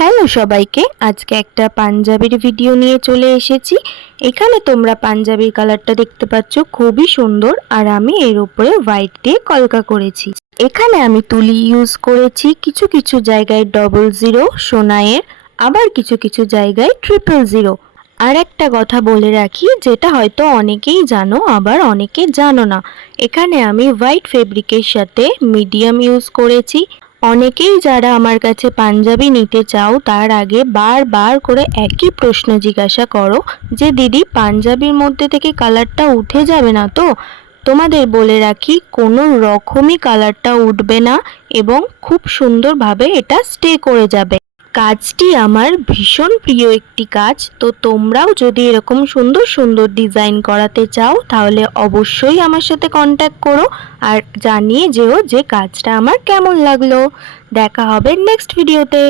Hello সবাইকে, আজকে একটা পাঞ্জাবির ভিডিও নিয়ে চলে এসেছি। এখানে তোমরা পাঞ্জাবির কালারটা দেখতে পাচ্ছ, খুবই সুন্দর। আর আমি এর উপরে হোয়াইট দিয়ে কলকা করেছি। এখানে আমি তুলি ইউজ করেছি, কিছু কিছু জায়গায় 00 সোনাইয়ের, আবার কিছু কিছু জায়গায় 000। আর একটা কথা বলে রাখি, যেটা হয়তো অনেকেই জানো আবার অনেকে জানো না, এখানে আমি হোয়াইট ফেব্রিকের সাথে মিডিয়াম ইউজ করেছি। অনেকেই যারা আমার কাছে পাঞ্জাবি নিতে চাও তার আগে বারবার করে একই প্রশ্ন জিজ্ঞাসা করো যে দিদি, পাঞ্জাবির মধ্যে থেকে কালারটা উঠে যাবে না তো? তোমাদের বলে রাখি, কোনো রকমই কালারটা উঠবে না এবং খুব সুন্দরভাবে এটা স্টে করে যাবে। কাজটি আমার ভীষণ প্রিয় একটি কাজ। তো তোমরাও যদি এরকম সুন্দর সুন্দর ডিজাইন করাতে চাও তাহলে অবশ্যই আমার সাথে কন্ট্যাক্ট করো আর জানিয়ে যেও যে কাজটা আমার কেমন লাগলো। দেখা হবে নেক্সট ভিডিওতে।